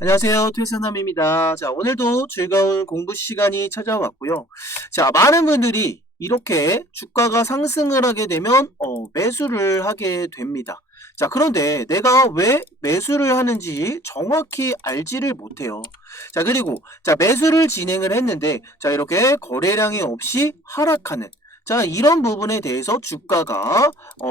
안녕하세요. 퇴사남입니다. 자, 오늘도 즐거운 공부 시간이 찾아왔고요. 자, 많은 분들이 이렇게 주가가 상승을 하게 되면 매수를 하게 됩니다. 자, 그런데 내가 왜 매수를 하는지 정확히 알지를 못해요. 자, 그리고 자, 매수를 진행을 했는데 자, 이렇게 거래량이 없이 하락하는 자, 이런 부분에 대해서 주가가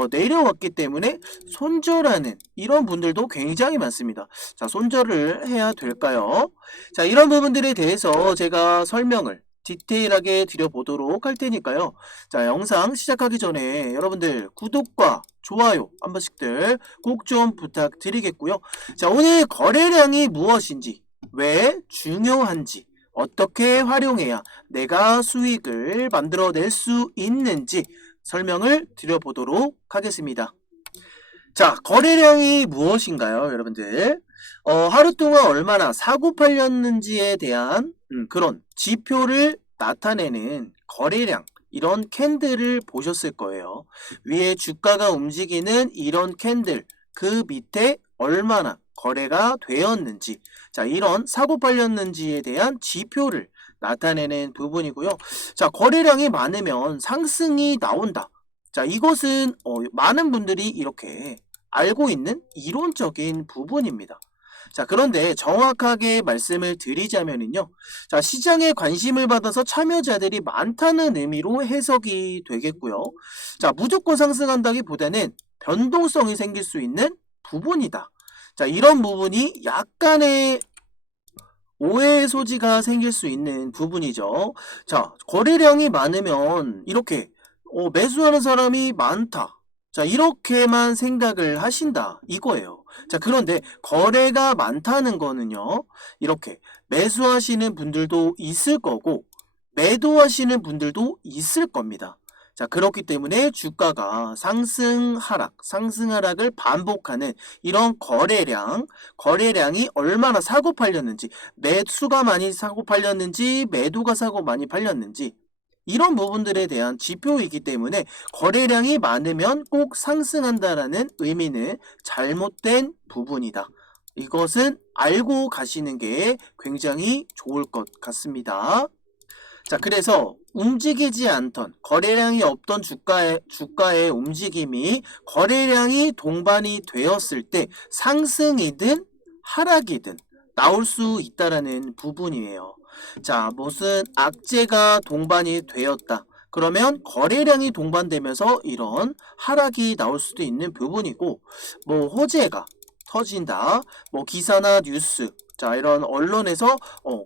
내려왔기 때문에 손절하는 이런 분들도 굉장히 많습니다. 자, 손절을 해야 될까요? 자, 이런 부분들에 대해서 제가 설명을 디테일하게 드려보도록 할 테니까요. 자, 영상 시작하기 전에 여러분들 구독과 좋아요 한 번씩들 꼭 좀 부탁드리겠고요. 자, 오늘 거래량이 무엇인지, 왜 중요한지, 어떻게 활용해야 내가 수익을 만들어낼 수 있는지 설명을 드려보도록 하겠습니다. 자, 거래량이 무엇인가요, 여러분들? 하루 동안 얼마나 사고 팔렸는지에 대한 그런 지표를 나타내는 거래량, 이런 캔들을 보셨을 거예요. 위에 주가가 움직이는 이런 캔들, 그 밑에 얼마나 거래가 되었는지, 자, 이런 사고 팔렸는지에 대한 지표를 나타내는 부분이고요. 자, 거래량이 많으면 상승이 나온다. 자, 이것은 많은 분들이 이렇게 알고 있는 이론적인 부분입니다. 자, 그런데 정확하게 말씀을 드리자면요. 자, 시장에 관심을 받아서 참여자들이 많다는 의미로 해석이 되겠고요. 자, 무조건 상승한다기보다는 변동성이 생길 수 있는 부분이다. 자, 이런 부분이 약간의 오해의 소지가 생길 수 있는 부분이죠. 자, 거래량이 많으면 이렇게 매수하는 사람이 많다. 자, 이렇게만 생각을 하신다 이거예요. 자, 그런데 거래가 많다는 거는요. 이렇게 매수하시는 분들도 있을 거고 매도하시는 분들도 있을 겁니다. 자, 그렇기 때문에 주가가 상승 하락, 상승 하락을 반복하는 이런 거래량이 얼마나 사고 팔렸는지, 매수가 많이 사고 팔렸는지, 매도가 사고 많이 팔렸는지 이런 부분들에 대한 지표이기 때문에 거래량이 많으면 꼭 상승한다라는 의미는 잘못된 부분이다. 이것은 알고 가시는 게 굉장히 좋을 것 같습니다. 자, 그래서 움직이지 않던 거래량이 없던 주가의 움직임이 거래량이 동반이 되었을 때 상승이든 하락이든 나올 수 있다라는 부분이에요. 자, 무슨 악재가 동반이 되었다. 그러면 거래량이 동반되면서 이런 하락이 나올 수도 있는 부분이고, 뭐 호재가 터진다. 뭐 기사나 뉴스, 자, 이런 언론에서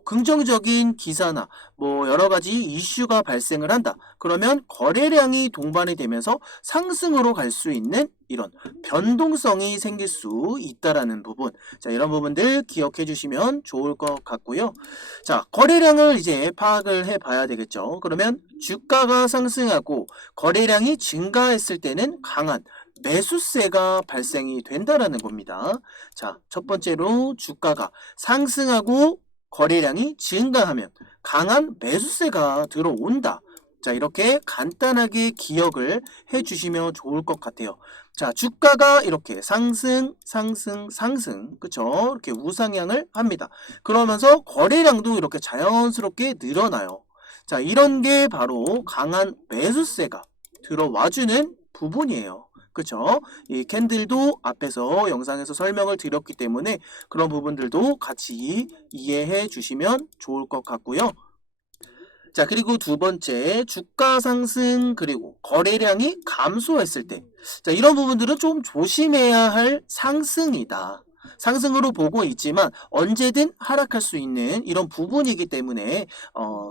긍정적인 기사나 뭐 여러 가지 이슈가 발생을 한다. 그러면 거래량이 동반이 되면서 상승으로 갈 수 있는 이런 변동성이 생길 수 있다라는 부분. 자, 이런 부분들 기억해 주시면 좋을 것 같고요. 자, 거래량을 이제 파악을 해 봐야 되겠죠. 그러면 주가가 상승하고 거래량이 증가했을 때는 강한 매수세가 발생이 된다라는 겁니다. 자, 첫 번째로 주가가 상승하고 거래량이 증가하면 강한 매수세가 들어온다. 자, 이렇게 간단하게 기억을 해 주시면 좋을 것 같아요. 자, 주가가 이렇게 상승, 그쵸? 이렇게 우상향을 합니다. 그러면서 거래량도 이렇게 자연스럽게 늘어나요. 자, 이런 게 바로 강한 매수세가 들어와주는 부분이에요. 그쵸? 이 캔들도 앞에서 영상에서 설명을 드렸기 때문에 그런 부분들도 같이 이해해 주시면 좋을 것 같고요. 자, 그리고 두 번째, 주가 상승 그리고 거래량이 감소했을 때, 자, 이런 부분들은 좀 조심해야 할 상승이다. 상승으로 보고 있지만 언제든 하락할 수 있는 이런 부분이기 때문에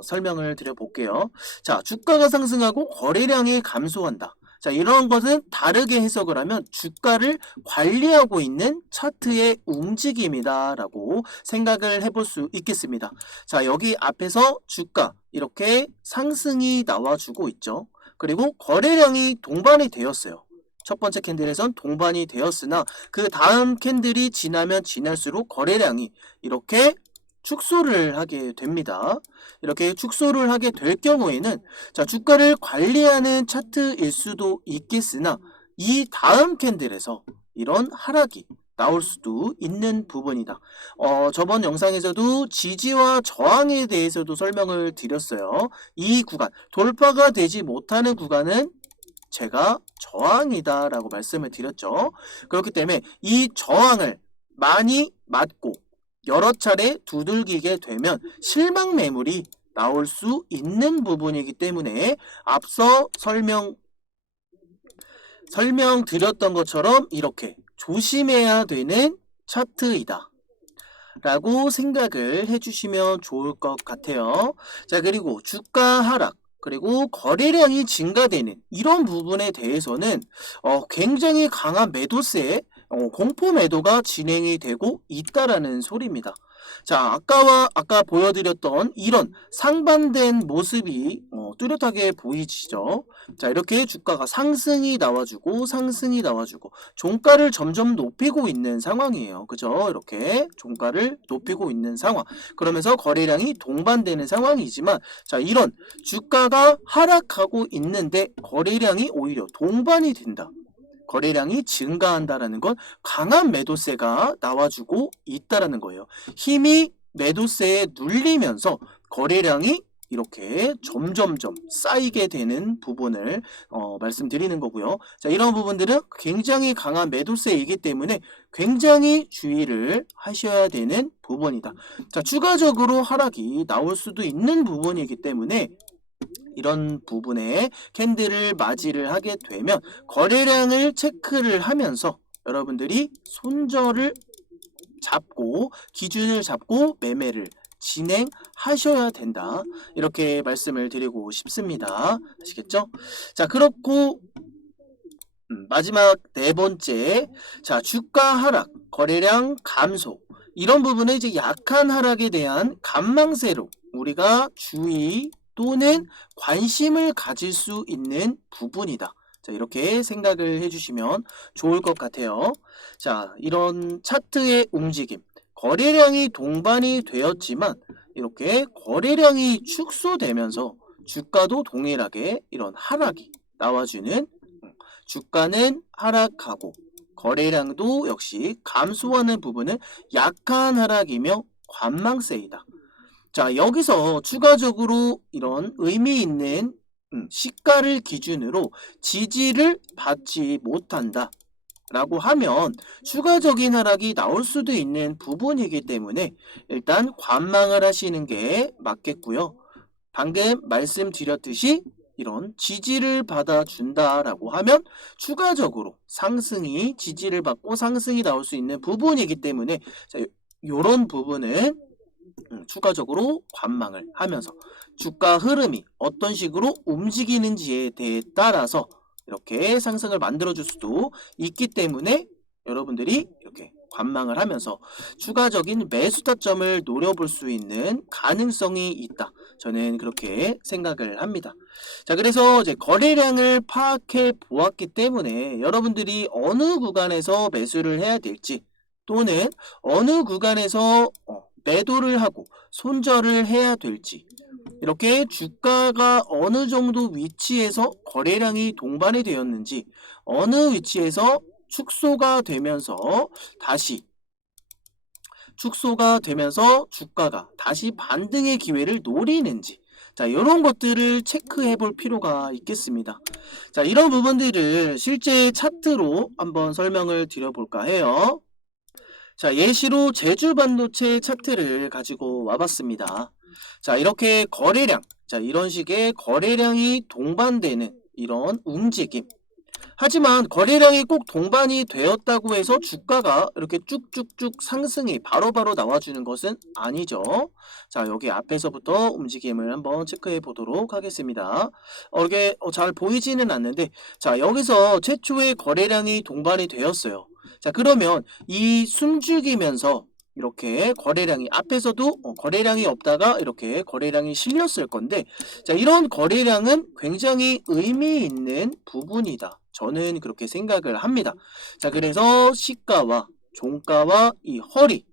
설명을 드려볼게요. 자, 주가가 상승하고 거래량이 감소한다. 자, 이런 것은 다르게 해석을 하면 주가를 관리하고 있는 차트의 움직임이다라고 생각을 해볼 수 있겠습니다. 자, 여기 앞에서 주가 이렇게 상승이 나와주고 있죠. 그리고 거래량이 동반이 되었어요. 첫 번째 캔들에선 동반이 되었으나 그 다음 캔들이 지나면 지날수록 거래량이 이렇게 축소를 하게 됩니다. 이렇게 축소를 하게 될 경우에는 자, 주가를 관리하는 차트일 수도 있겠으나 이 다음 캔들에서 이런 하락이 나올 수도 있는 부분이다. 저번 영상에서도 지지와 저항에 대해서도 설명을 드렸어요. 이 구간, 돌파가 되지 못하는 구간은 제가 저항이다 라고 말씀을 드렸죠. 그렇기 때문에 이 저항을 많이 맞고 여러 차례 두들기게 되면 실망 매물이 나올 수 있는 부분이기 때문에 앞서 설명드렸던 것처럼 이렇게 조심해야 되는 차트이다 라고 생각을 해주시면 좋을 것 같아요. 자, 그리고 주가 하락 그리고 거래량이 증가되는 이런 부분에 대해서는 굉장히 강한 매도세, 공포 매도가 진행이 되고 있다라는 소리입니다. 자, 아까 보여드렸던 이런 상반된 모습이 뚜렷하게 보이시죠? 자, 이렇게 주가가 상승이 나와주고 종가를 점점 높이고 있는 상황이에요. 그죠? 이렇게 종가를 높이고 있는 상황. 그러면서 거래량이 동반되는 상황이지만, 자, 이런 주가가 하락하고 있는데 거래량이 오히려 동반이 된다. 거래량이 증가한다라는 건 강한 매도세가 나와주고 있다라는 거예요. 힘이 매도세에 눌리면서 거래량이 이렇게 점점점 쌓이게 되는 부분을 말씀드리는 거고요. 자, 이런 부분들은 굉장히 강한 매도세이기 때문에 굉장히 주의를 하셔야 되는 부분이다. 자, 추가적으로 하락이 나올 수도 있는 부분이기 때문에 이런 부분에 캔들을 맞이를 하게 되면 거래량을 체크를 하면서 여러분들이 손절을 잡고 기준을 잡고 매매를 진행하셔야 된다. 이렇게 말씀을 드리고 싶습니다. 아시겠죠? 자, 그렇고 마지막 네 번째, 자, 주가 하락, 거래량 감소 이런 부분은 이제 약한 하락에 대한 관망세로 우리가 주의 또는 관심을 가질 수 있는 부분이다. 자, 이렇게 생각을 해주시면 좋을 것 같아요. 자, 이런 차트의 움직임, 거래량이 동반이 되었지만 이렇게 거래량이 축소되면서 주가도 동일하게 이런 하락이 나와주는, 주가는 하락하고 거래량도 역시 감소하는 부분은 약한 하락이며 관망세이다. 자, 여기서 추가적으로 이런 의미 있는 시가를 기준으로 지지를 받지 못한다 라고 하면 추가적인 하락이 나올 수도 있는 부분이기 때문에 일단 관망을 하시는 게 맞겠고요. 방금 말씀드렸듯이 이런 지지를 받아준다 라고 하면 추가적으로 상승이 지지를 받고 상승이 나올 수 있는 부분이기 때문에 이런 부분은 추가적으로 관망을 하면서 주가 흐름이 어떤 식으로 움직이는지에 대해 따라서 이렇게 상승을 만들어 줄 수도 있기 때문에 여러분들이 이렇게 관망을 하면서 추가적인 매수 타점을 노려볼 수 있는 가능성이 있다. 저는 그렇게 생각을 합니다. 자, 그래서 이제 거래량을 파악해 보았기 때문에 여러분들이 어느 구간에서 매수를 해야 될지 또는 어느 구간에서 매도를 하고 손절을 해야 될지 이렇게 주가가 어느 정도 위치에서 거래량이 동반이 되었는지 어느 위치에서 축소가 되면서 주가가 다시 반등의 기회를 노리는지 자, 이런 것들을 체크해 볼 필요가 있겠습니다. 자, 이런 부분들을 실제 차트로 한번 설명을 드려볼까 해요. 자, 예시로 제주반도체 차트를 가지고 와봤습니다. 자, 이렇게 거래량, 자, 이런 식의 거래량이 동반되는 이런 움직임. 하지만 거래량이 꼭 동반이 되었다고 해서 주가가 이렇게 쭉쭉쭉 상승이 바로바로 나와주는 것은 아니죠. 자, 여기 앞에서부터 움직임을 한번 체크해 보도록 하겠습니다. 이게 잘 보이지는 않는데, 자, 여기서 최초의 거래량이 동반이 되었어요. 자, 그러면 이 숨죽이면서 이렇게 거래량이 앞에서도 거래량이 없다가 이렇게 거래량이 실렸을 건데 자, 이런 거래량은 굉장히 의미 있는 부분이다. 저는 그렇게 생각을 합니다. 자, 그래서 시가와 종가와 이 허리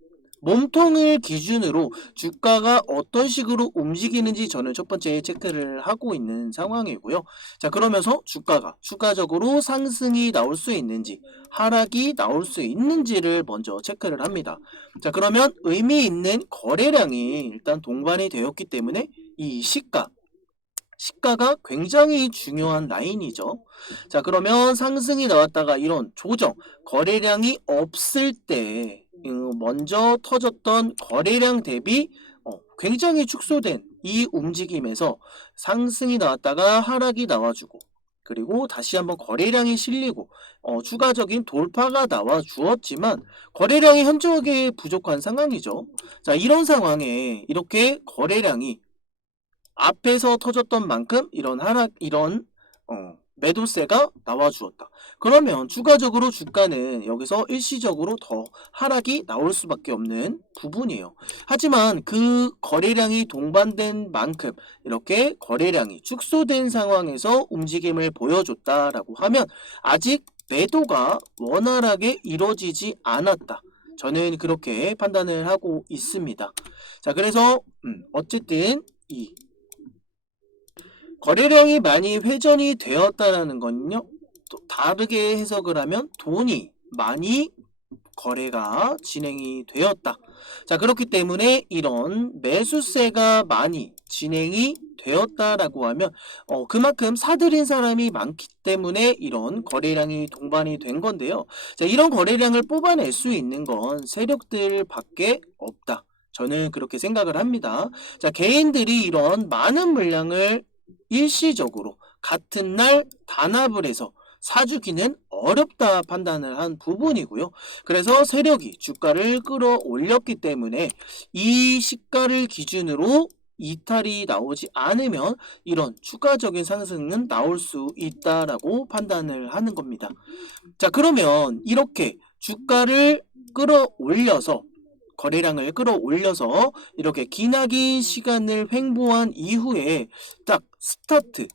몸통을 기준으로 주가가 어떤 식으로 움직이는지 저는 첫 번째 체크를 하고 있는 상황이고요. 자, 그러면서 주가가 추가적으로 상승이 나올 수 있는지 하락이 나올 수 있는지를 먼저 체크를 합니다. 자, 그러면 의미 있는 거래량이 일단 동반이 되었기 때문에 이 시가가 굉장히 중요한 라인이죠. 자, 그러면 상승이 나왔다가 이런 조정, 거래량이 없을 때 먼저 터졌던 거래량 대비 굉장히 축소된 이 움직임에서 상승이 나왔다가 하락이 나와주고, 그리고 다시 한번 거래량이 실리고 추가적인 돌파가 나와 주었지만 거래량이 현저하게 부족한 상황이죠. 자, 이런 상황에 이렇게 거래량이 앞에서 터졌던 만큼 이런 매도세가 나와 주었다. 그러면 추가적으로 주가는 여기서 일시적으로 더 하락이 나올 수밖에 없는 부분이에요. 하지만 그 거래량이 동반된 만큼 이렇게 거래량이 축소된 상황에서 움직임을 보여줬다라고 하면 아직 매도가 원활하게 이루어지지 않았다. 저는 그렇게 판단을 하고 있습니다. 자, 그래서 어쨌든 이 거래량이 많이 회전이 되었다라는 건요, 또 다르게 해석을 하면 돈이 많이 거래가 진행이 되었다. 자, 그렇기 때문에 이런 매수세가 많이 진행이 되었다라고 하면 그만큼 사들인 사람이 많기 때문에 이런 거래량이 동반이 된 건데요. 자, 이런 거래량을 뽑아낼 수 있는 건 세력들밖에 없다. 저는 그렇게 생각을 합니다. 자, 개인들이 이런 많은 물량을 일시적으로 같은 날 단합을 해서 사주기는 어렵다 판단을 한 부분이고요. 그래서 세력이 주가를 끌어올렸기 때문에 이 시가를 기준으로 이탈이 나오지 않으면 이런 추가적인 상승은 나올 수 있다라고 판단을 하는 겁니다. 자, 그러면 이렇게 주가를 끌어올려서 거래량을 끌어올려서 이렇게 기나긴 시간을 횡보한 이후에 딱 스타트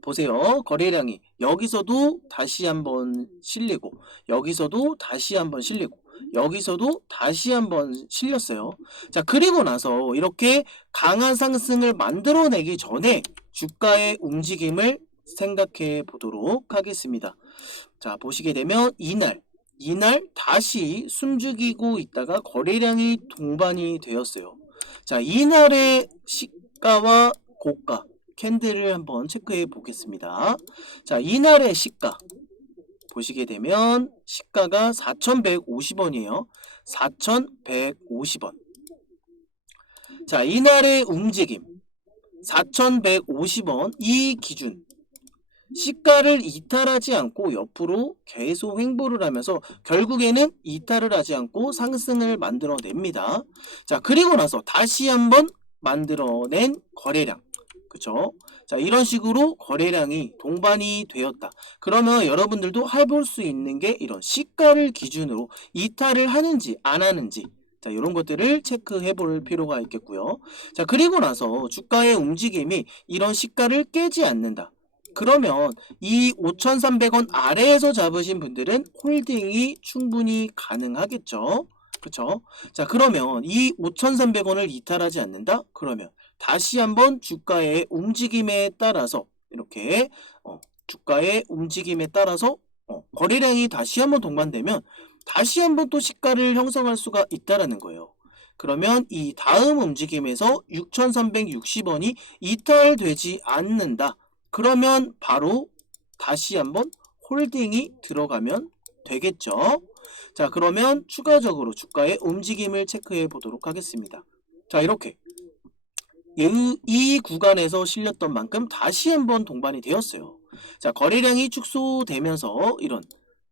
보세요. 거래량이 여기서도 다시 한번 실리고 여기서도 다시 한번 실리고 여기서도 다시 한번 실렸어요. 자, 그리고 나서 이렇게 강한 상승을 만들어내기 전에 주가의 움직임을 생각해 보도록 하겠습니다. 자, 보시게 되면 이날 다시 숨죽이고 있다가 거래량이 동반이 되었어요. 자, 이날의 시가와 고가 캔들을 한번 체크해 보겠습니다. 자, 이날의 시가 보시게 되면 시가가 4,150원이에요. 4,150원. 자, 이날의 움직임 4,150원 이 기준 시가를 이탈하지 않고 옆으로 계속 횡보를 하면서 결국에는 이탈을 하지 않고 상승을 만들어냅니다. 자, 그리고 나서 다시 한번 만들어낸 거래량. 그쵸? 자, 이런 식으로 거래량이 동반이 되었다. 그러면 여러분들도 해볼 수 있는 게 이런 시가를 기준으로 이탈을 하는지 안 하는지, 자, 이런 것들을 체크해 볼 필요가 있겠고요. 자, 그리고 나서 주가의 움직임이 이런 시가를 깨지 않는다. 그러면 이 5,300원 아래에서 잡으신 분들은 홀딩이 충분히 가능하겠죠. 그쵸? 자, 그러면 이 5,300원을 이탈하지 않는다? 그러면 다시 한번 주가의 움직임에 따라서 이렇게 주가의 움직임에 따라서 거래량이 다시 한번 동반되면 다시 한번 또 시가를 형성할 수가 있다라는 거예요. 그러면 이 다음 움직임에서 6,360원이 이탈되지 않는다. 그러면 바로 다시 한번 홀딩이 들어가면 되겠죠. 자, 그러면 추가적으로 주가의 움직임을 체크해 보도록 하겠습니다. 자, 이렇게 이 구간에서 실렸던 만큼 다시 한번 동반이 되었어요. 자, 거래량이 축소되면서 이런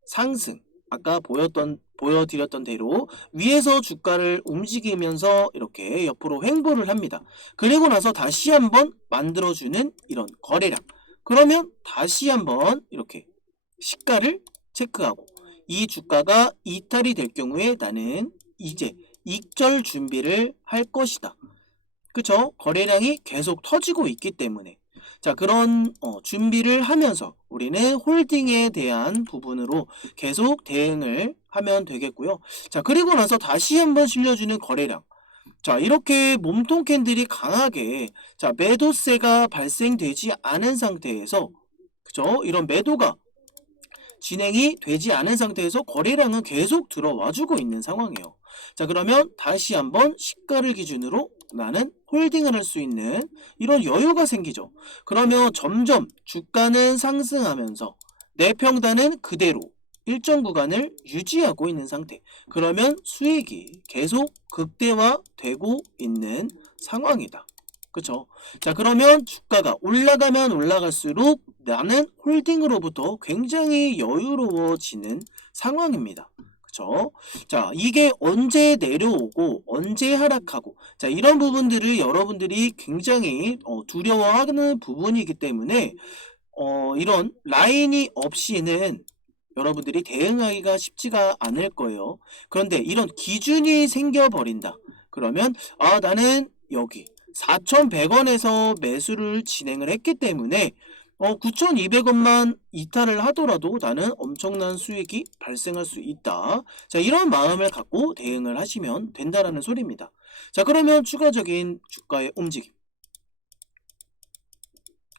상승, 아까 보여드렸던 대로 위에서 주가를 움직이면서 이렇게 옆으로 횡보를 합니다. 그리고 나서 다시 한번 만들어주는 이런 거래량. 그러면 다시 한번 이렇게 시가를 체크하고 이 주가가 이탈이 될 경우에 나는 이제 익절 준비를 할 것이다. 그쵸? 거래량이 계속 터지고 있기 때문에. 자, 그런 준비를 하면서 우리는 홀딩에 대한 부분으로 계속 대응을 하면 되겠고요. 자, 그리고 나서 다시 한번 실려주는 거래량. 자, 이렇게 몸통 캔들이 강하게 자, 매도세가 발생되지 않은 상태에서 그죠? 이런 매도가 진행이 되지 않은 상태에서 거래량은 계속 들어와 주고 있는 상황이에요. 자, 그러면 다시 한번 시가를 기준으로 나는 홀딩을 할 수 있는 이런 여유가 생기죠. 그러면 점점 주가는 상승하면서 내 평단은 그대로 일정 구간을 유지하고 있는 상태. 그러면 수익이 계속 극대화되고 있는 상황이다. 그쵸? 자, 그러면 주가가 올라가면 올라갈수록 나는 홀딩으로부터 굉장히 여유로워지는 상황입니다. 그쵸? 자, 이게 언제 내려오고 언제 하락하고 자, 이런 부분들을 여러분들이 굉장히 두려워하는 부분이기 때문에 이런 라인이 없이는 여러분들이 대응하기가 쉽지가 않을 거예요. 그런데 이런 기준이 생겨버린다. 그러면 나는 여기 4,100원에서 매수를 진행을 했기 때문에 9,200원만 이탈을 하더라도 나는 엄청난 수익이 발생할 수 있다. 자, 이런 마음을 갖고 대응을 하시면 된다라는 소리입니다. 자, 그러면 추가적인 주가의 움직임.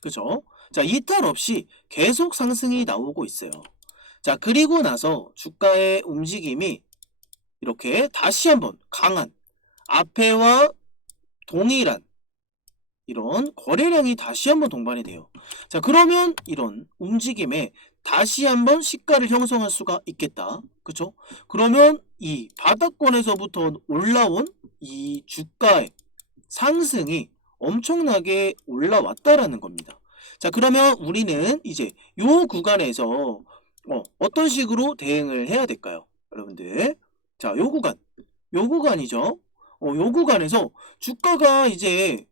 그죠? 자, 이탈 없이 계속 상승이 나오고 있어요. 자, 그리고 나서 주가의 움직임이 이렇게 다시 한번 강한 앞에와 동일한 이런 거래량이 다시 한번 동반이 돼요. 자, 그러면 이런 움직임에 다시 한번 시가를 형성할 수가 있겠다. 그쵸? 그러면 이 바닥권에서부터 올라온 이 주가의 상승이 엄청나게 올라왔다라는 겁니다. 자, 그러면 우리는 이제 요 구간에서 어떤 식으로 대응을 해야 될까요? 여러분들. 자, 요 구간이죠. 요 구간에서 주가가 이제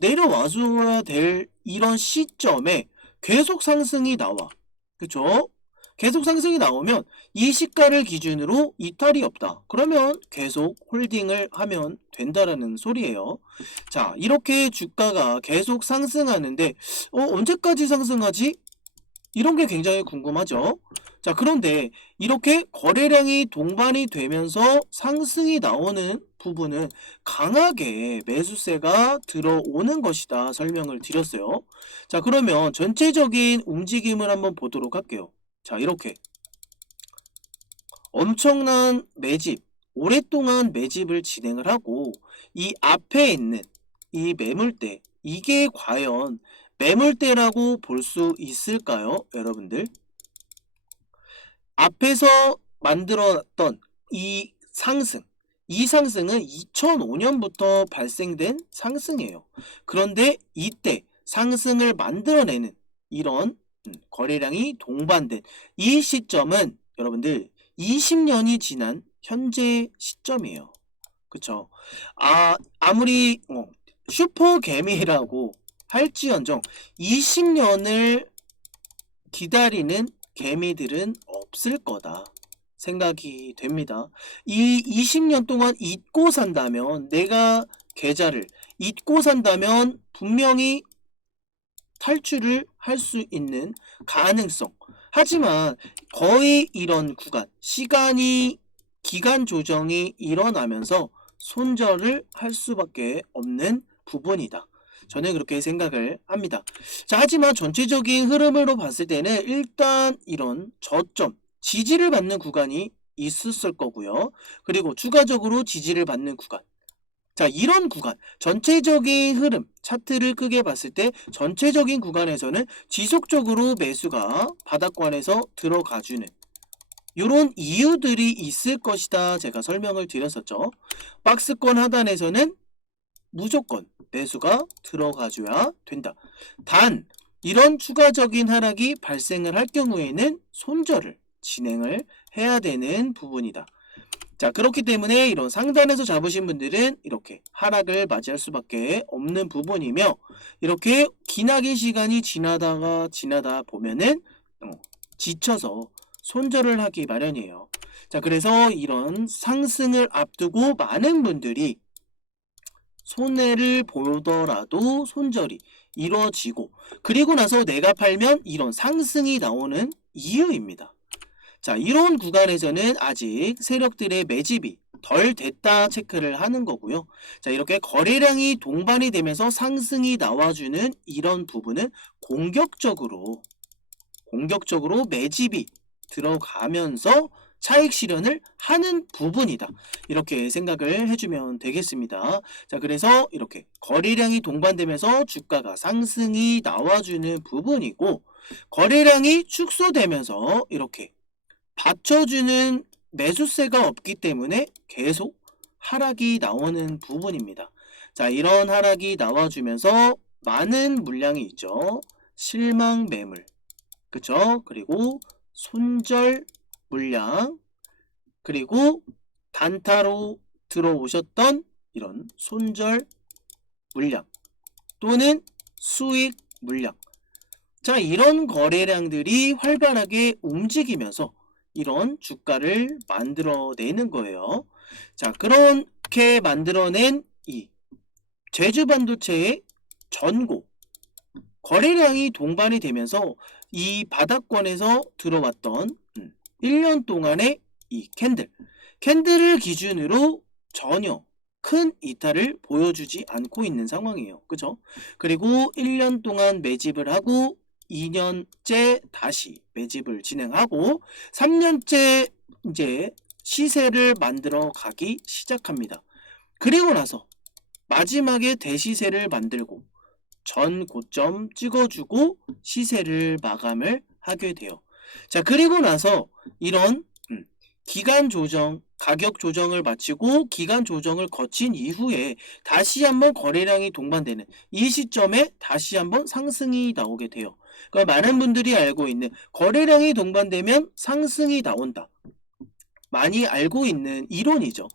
내려와줘야 될 이런 시점에 계속 상승이 나와. 그쵸? 계속 상승이 나오면 이 시가를 기준으로 이탈이 없다. 그러면 계속 홀딩을 하면 된다라는 소리예요. 자, 이렇게 주가가 계속 상승하는데 언제까지 상승하지? 이런 게 굉장히 궁금하죠. 자, 그런데 이렇게 거래량이 동반이 되면서 상승이 나오는 부분은 강하게 매수세가 들어오는 것이다 설명을 드렸어요. 자, 그러면 전체적인 움직임을 한번 보도록 할게요. 자, 이렇게 엄청난 매집, 오랫동안 매집을 진행을 하고 이 앞에 있는 이 매물대, 이게 과연 매물대라고 볼 수 있을까요? 여러분들? 앞에서 만들었던 이 상승은 2005년부터 발생된 상승이에요. 그런데 이때 상승을 만들어내는 이런 거래량이 동반된 이 시점은 여러분들 20년이 지난 현재 시점이에요. 그쵸? 아무리 슈퍼개미라고 할지언정 20년을 기다리는 개미들은 없을 거다 생각이 됩니다. 이 20년 동안 잊고 산다면, 내가 계좌를 잊고 산다면 분명히 탈출을 할 수 있는 가능성. 하지만 거의 이런 구간, 기간 조정이 일어나면서 손절을 할 수밖에 없는 부분이다. 저는 그렇게 생각을 합니다. 자, 하지만 전체적인 흐름으로 봤을 때는 일단 이런 저점, 지지를 받는 구간이 있었을 거고요. 그리고 추가적으로 지지를 받는 구간. 자, 이런 구간, 전체적인 흐름, 차트를 크게 봤을 때 전체적인 구간에서는 지속적으로 매수가 바닥권에서 들어가주는 이런 이유들이 있을 것이다 제가 설명을 드렸었죠. 박스권 하단에서는 무조건 매수가 들어가줘야 된다. 단 이런 추가적인 하락이 발생을 할 경우에는 손절을 진행을 해야 되는 부분이다. 자, 그렇기 때문에 이런 상단에서 잡으신 분들은 이렇게 하락을 맞이할 수밖에 없는 부분이며, 이렇게 기나긴 시간이 지나다 보면은 지쳐서 손절을 하기 마련이에요. 자, 그래서 이런 상승을 앞두고 많은 분들이 손해를 보더라도 손절이 이루어지고, 그리고 나서 내가 팔면 이런 상승이 나오는 이유입니다. 자, 이런 구간에서는 아직 세력들의 매집이 덜 됐다 체크를 하는 거고요. 자, 이렇게 거래량이 동반이 되면서 상승이 나와주는 이런 부분은 공격적으로 매집이 들어가면서 차익 실현을 하는 부분이다. 이렇게 생각을 해주면 되겠습니다. 자, 그래서 이렇게 거래량이 동반되면서 주가가 상승이 나와주는 부분이고, 거래량이 축소되면서 이렇게 받쳐주는 매수세가 없기 때문에 계속 하락이 나오는 부분입니다. 자, 이런 하락이 나와주면서 많은 물량이 있죠. 실망 매물, 그쵸? 그리고 손절 물량, 그리고 단타로 들어오셨던 이런 손절 물량 또는 수익 물량. 자, 이런 거래량들이 활발하게 움직이면서 이런 주가를 만들어내는 거예요. 자, 그렇게 만들어낸 이 제주반도체의 전고 거래량이 동반이 되면서 이 바닥권에서 들어왔던 1년 동안의 이 캔들을 기준으로 전혀 큰 이탈을 보여주지 않고 있는 상황이에요. 그죠? 그리고 1년 동안 매집을 하고 2년째 다시 매집을 진행하고 3년째 이제 시세를 만들어 가기 시작합니다. 그리고 나서 마지막에 대시세를 만들고 전 고점 찍어주고 시세를 마감을 하게 돼요. 자, 그리고 나서 이런 기간 조정, 가격 조정을 마치고 기간 조정을 거친 이후에 다시 한번 거래량이 동반되는 이 시점에 다시 한번 상승이 나오게 돼요. 그러니까 많은 분들이 알고 있는 거래량이 동반되면 상승이 나온다. 많이 알고 있는 이론이죠.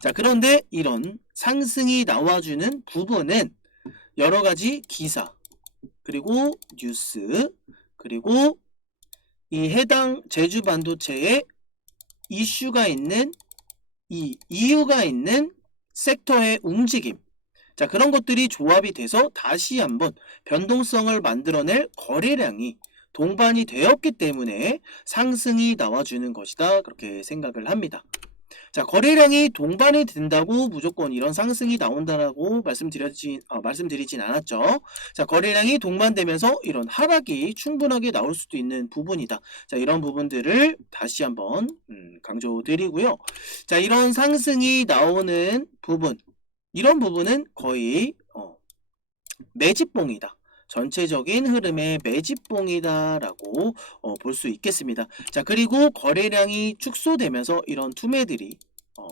자, 그런데 이런 상승이 나와주는 부분은 여러 가지 기사, 그리고 뉴스, 그리고 이 해당 제주 반도체에 이슈가 있는 이 이유가 있는 섹터의 움직임. 자, 그런 것들이 조합이 돼서 다시 한번 변동성을 만들어낼 거래량이 동반이 되었기 때문에 상승이 나와주는 것이다. 그렇게 생각을 합니다. 자, 거래량이 동반이 된다고 무조건 이런 상승이 나온다라고 말씀드리진 않았죠. 자, 거래량이 동반되면서 이런 하락이 충분하게 나올 수도 있는 부분이다. 자, 이런 부분들을 다시 한번 강조드리고요. 자, 이런 상승이 나오는 부분, 이런 부분은 거의 매집봉이다. 전체적인 흐름의 매집봉이다라고 볼 수 있겠습니다. 자, 그리고 거래량이 축소되면서 이런 투매들이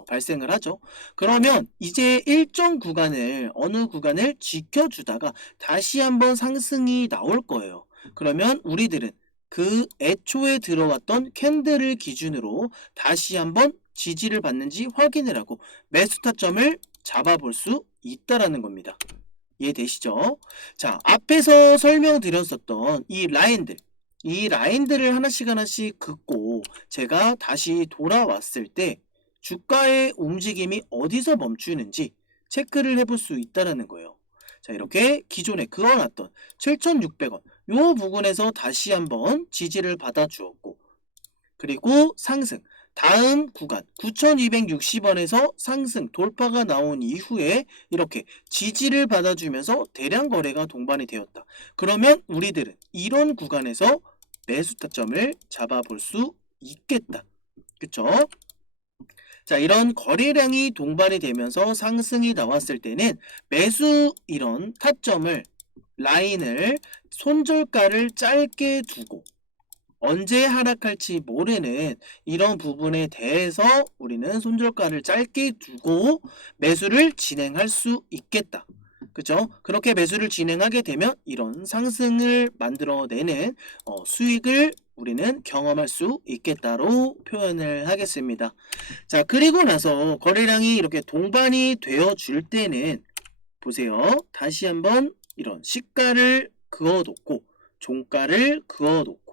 발생을 하죠. 그러면 이제 일정 구간을 어느 구간을 지켜주다가 다시 한번 상승이 나올 거예요. 그러면 우리들은 그 애초에 들어왔던 캔들을 기준으로 다시 한번 지지를 받는지 확인을 하고 매수 타점을 잡아볼 수 있다라는 겁니다. 이해되시죠? 자, 앞에서 설명드렸었던 이 라인들을 하나씩 긋고 제가 다시 돌아왔을 때 주가의 움직임이 어디서 멈추는지 체크를 해볼 수 있다는 거예요. 자, 이렇게 기존에 그어놨던 7,600원 요 부분에서 다시 한번 지지를 받아 주었고, 그리고 상승 다음 구간 9,260원에서 상승 돌파가 나온 이후에 이렇게 지지를 받아주면서 대량 거래가 동반이 되었다. 그러면 우리들은 이런 구간에서 매수 타점을 잡아볼 수 있겠다. 그쵸? 자, 이런 거래량이 동반이 되면서 상승이 나왔을 때는 매수 이런 타점을 라인을 손절가를 짧게 두고 언제 하락할지 모르는 이런 부분에 대해서 우리는 손절가를 짧게 두고 매수를 진행할 수 있겠다. 그죠? 그렇게 매수를 진행하게 되면 이런 상승을 만들어내는 수익을 우리는 경험할 수 있겠다로 표현을 하겠습니다. 자, 그리고 나서 거래량이 이렇게 동반이 되어 줄 때는 보세요. 다시 한번 이런 시가를 그어놓고 종가를 그어놓고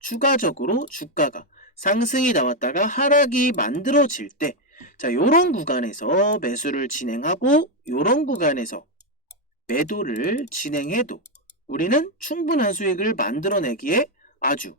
추가적으로 주가가 상승이 나왔다가 하락이 만들어질 때 자, 요런 구간에서 매수를 진행하고 요런 구간에서 매도를 진행해도 우리는 충분한 수익을 만들어내기에 아주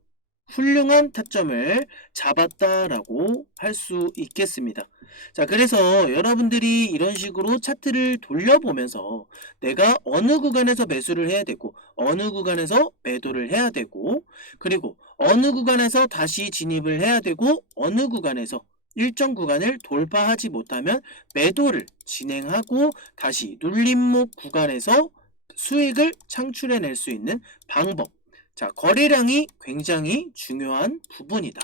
훌륭한 타점을 잡았다라고 할 수 있겠습니다. 자, 그래서 여러분들이 이런 식으로 차트를 돌려보면서 내가 어느 구간에서 매수를 해야 되고 어느 구간에서 매도를 해야 되고 그리고 어느 구간에서 다시 진입을 해야 되고 어느 구간에서 일정 구간을 돌파하지 못하면 매도를 진행하고 다시 눌림목 구간에서 수익을 창출해낼 수 있는 방법. 자, 거래량이 굉장히 중요한 부분이다.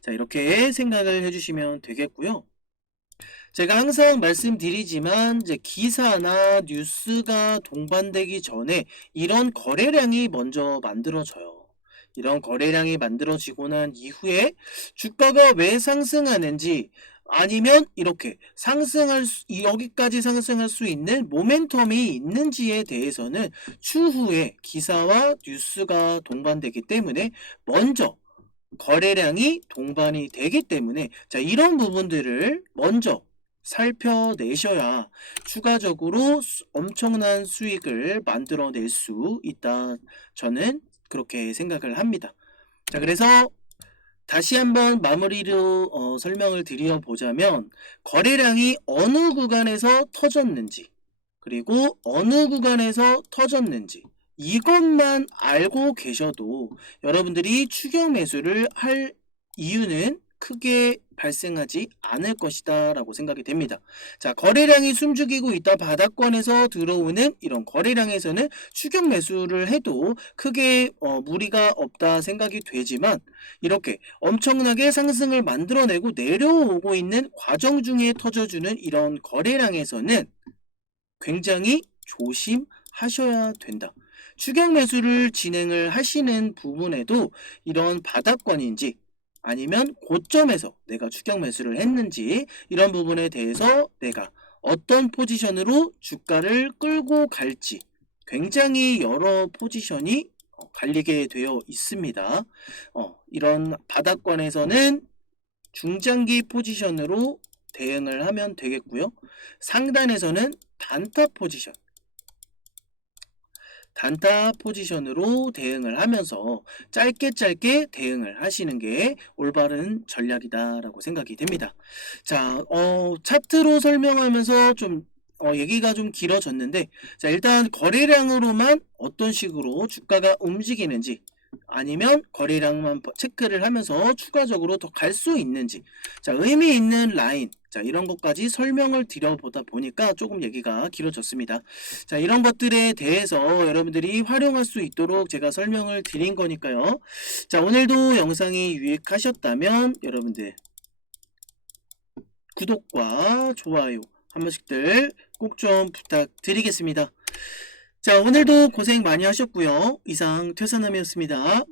자, 이렇게 생각을 해주시면 되겠고요. 제가 항상 말씀드리지만 이제 기사나 뉴스가 동반되기 전에 이런 거래량이 먼저 만들어져요. 이런 거래량이 만들어지고 난 이후에 주가가 왜 상승하는지 아니면 이렇게 여기까지 상승할 수 있는 모멘텀이 있는지에 대해서는 추후에 기사와 뉴스가 동반되기 때문에 먼저 거래량이 동반이 되기 때문에 자, 이런 부분들을 먼저 살펴내셔야 추가적으로 엄청난 수익을 만들어낼 수 있다. 저는 그렇게 생각을 합니다. 자, 그래서 다시 한번 마무리로 설명을 드려보자면 거래량이 어느 구간에서 터졌는지 그리고 어느 구간에서 터졌는지 이것만 알고 계셔도 여러분들이 추격 매수를 할 이유는 크게 발생하지 않을 것이다 라고 생각이 됩니다. 자, 거래량이 숨죽이고 있다 바닥권에서 들어오는 이런 거래량에서는 추격 매수를 해도 크게 무리가 없다 생각이 되지만 이렇게 엄청나게 상승을 만들어내고 내려오고 있는 과정 중에 터져주는 이런 거래량에서는 굉장히 조심하셔야 된다. 추격 매수를 진행을 하시는 부분에도 이런 바닥권인지 아니면 고점에서 내가 추격 매수를 했는지 이런 부분에 대해서 내가 어떤 포지션으로 주가를 끌고 갈지 굉장히 여러 포지션이 갈리게 되어 있습니다. 이런 바닥권에서는 중장기 포지션으로 대응을 하면 되겠고요. 상단에서는 단타 포지션으로 대응을 하면서 짧게 대응을 하시는 게 올바른 전략이다라고 생각이 됩니다. 자, 차트로 설명하면서 좀 얘기가 좀 길어졌는데 자, 일단 거래량으로만 어떤 식으로 주가가 움직이는지 아니면 거래량만 체크를 하면서 추가적으로 더 갈 수 있는지 자, 의미 있는 라인 자, 이런 것까지 설명을 드려보다 보니까 조금 얘기가 길어졌습니다. 자, 이런 것들에 대해서 여러분들이 활용할 수 있도록 제가 설명을 드린 거니까요. 자, 오늘도 영상이 유익하셨다면 여러분들 구독과 좋아요 한 번씩들 꼭 좀 부탁드리겠습니다. 자, 오늘도 고생 많이 하셨고요. 이상 퇴사남이었습니다.